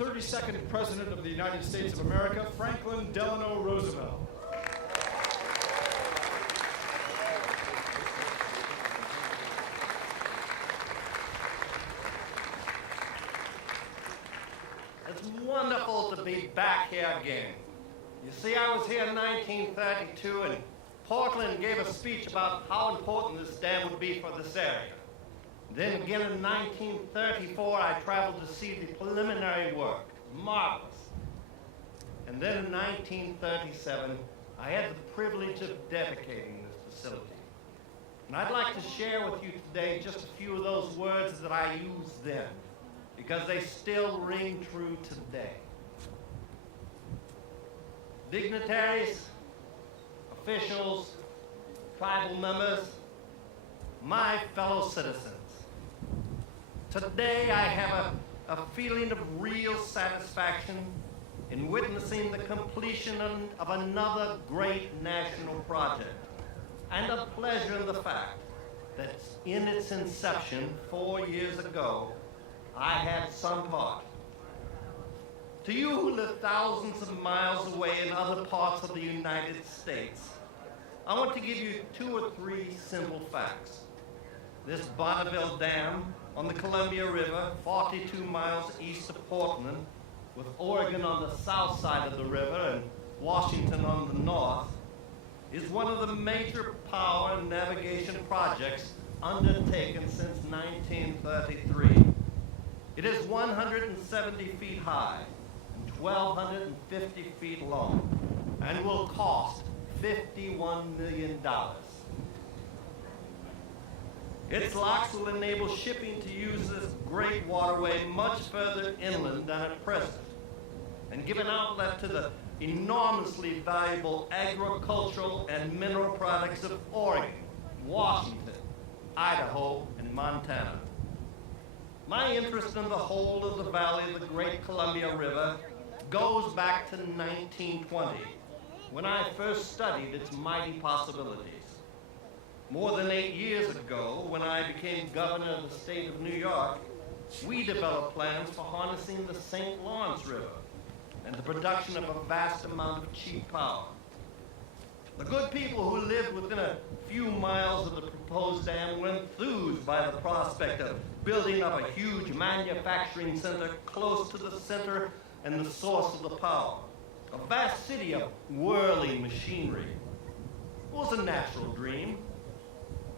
32nd President of the United States of America, Franklin Delano Roosevelt. It's wonderful to be back here again. You see, I was here in 1932, and Portland gave a speech about how important this dam would be for this area. Then again in 1934, I traveled to see the preliminary work. Marvelous. And then in 1937, I had the privilege of dedicating this facility. And I'd like to share with you today just a few of those words that I used then, because they still ring true today. Dignitaries, officials, tribal members, my fellow citizens. Today I have a feeling of real satisfaction in witnessing the completion of another great national project, and a pleasure in the fact that in its inception 4 years ago, I had some part. To you who live thousands of miles away in other parts of the United States, I want to give you 2 or 3 simple facts. This Bonneville Dam on the Columbia River, 42 miles east of Portland, with Oregon on the south side of the river and Washington on the north, is one of the major power and navigation projects undertaken since 1933. It is 170 feet high and 1,250 feet long and will cost $51 million. Its locks will enable shipping to use this great waterway much further inland than at present, and give an outlet to the enormously valuable agricultural and mineral products of Oregon, Washington, Idaho, and Montana. My interest in the whole of the valley of the great Columbia River goes back to 1920, when I first studied its mighty possibilities. More than 8 years ago, when I became governor of the state of New York, we developed plans for harnessing the St. Lawrence River and the production of a vast amount of cheap power. The good people who lived within a few miles of the proposed dam were enthused by the prospect of building up a huge manufacturing center close to the center and the source of the power, a vast city of whirling machinery. It was a natural dream,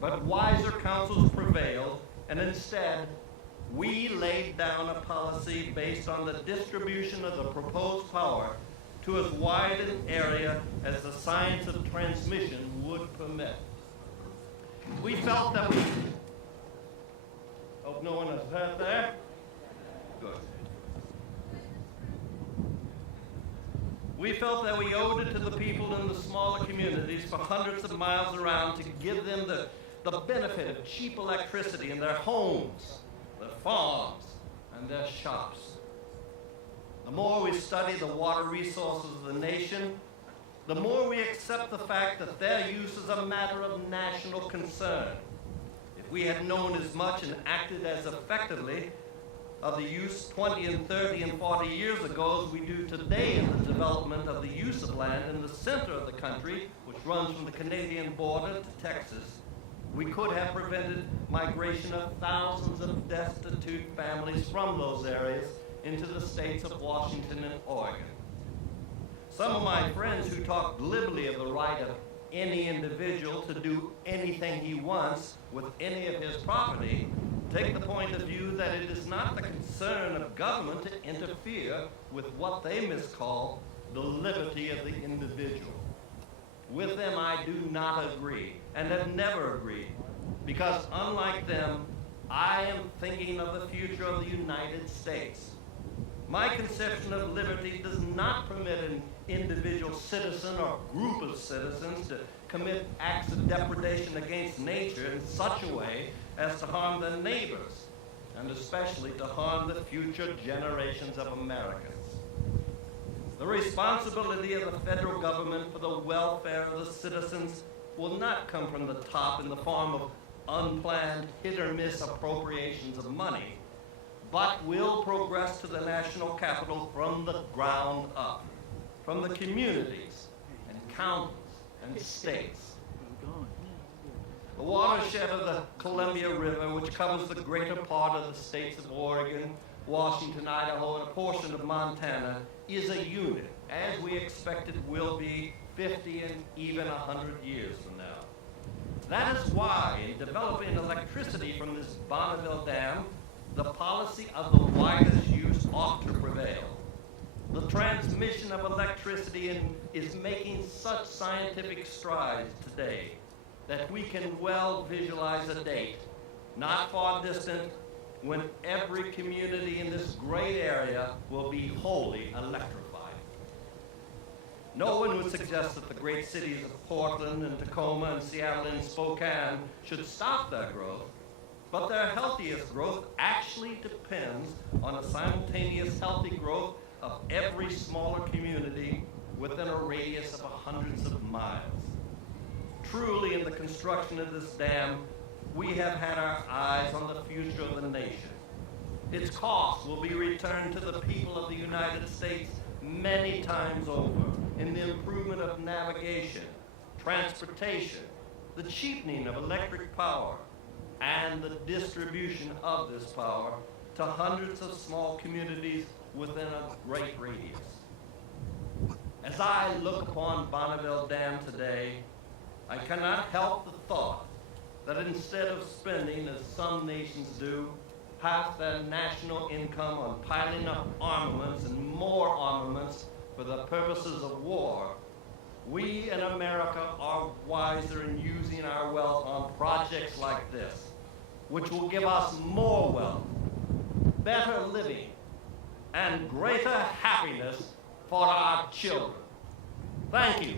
but wiser counsels prevailed, and instead, we laid down a policy based on the distribution of the proposed power to as wide an area as the science of transmission would permit. We felt that we... Hope no one is hurt there. Good. We felt that we owed it to the people in the smaller communities for hundreds of miles around to give them the benefit of cheap electricity in their homes, their farms, and their shops. The more we study the water resources of the nation, the more we accept the fact that their use is a matter of national concern. If we had known as much and acted as effectively of the use 20 and 30 and 40 years ago as we do today in the development of the use of land in the center of the country, which runs from the Canadian border to Texas, we could have prevented migration of thousands of destitute families from those areas into the states of Washington and Oregon. Some of my friends who talk glibly of the right of any individual to do anything he wants with any of his property take the point of view that it is not the concern of government to interfere with what they miscall the liberty of the individual. With them, I do not agree, and have never agreed, because unlike them, I am thinking of the future of the United States. My conception of liberty does not permit an individual citizen or group of citizens to commit acts of depredation against nature in such a way as to harm their neighbors, and especially to harm the future generations of Americans. The responsibility of the federal government for the welfare of the citizens will not come from the top in the form of unplanned hit-or-miss appropriations of money, but will progress to the national capital from the ground up, from the communities and counties and states. The watershed of the Columbia River, which covers the greater part of the states of Oregon, Washington, Idaho, and a portion of Montana, is a unit, as we expect it will be 50 and even 100 years from now. That is why, in developing electricity from this Bonneville Dam, the policy of the widest use ought to prevail. The transmission of electricity is making such scientific strides today that we can well visualize a date, not far distant, when every community in this great area will be wholly electrified. No one would suggest that the great cities of Portland and Tacoma and Seattle and Spokane should stop their growth, but their healthiest growth actually depends on a simultaneous healthy growth of every smaller community within a radius of hundreds of miles. Truly, in the construction of this dam, we have had our eyes on the future of the nation. Its cost will be returned to the people of the United States many times over in the improvement of navigation, transportation, the cheapening of electric power, and the distribution of this power to hundreds of small communities within a great radius. As I look upon Bonneville Dam today, I cannot help the thought that instead of spending, as some nations do, half their national income on piling up armaments and more armaments for the purposes of war, we in America are wiser in using our wealth on projects like this, which will give us more wealth, better living, and greater happiness for our children. Thank you.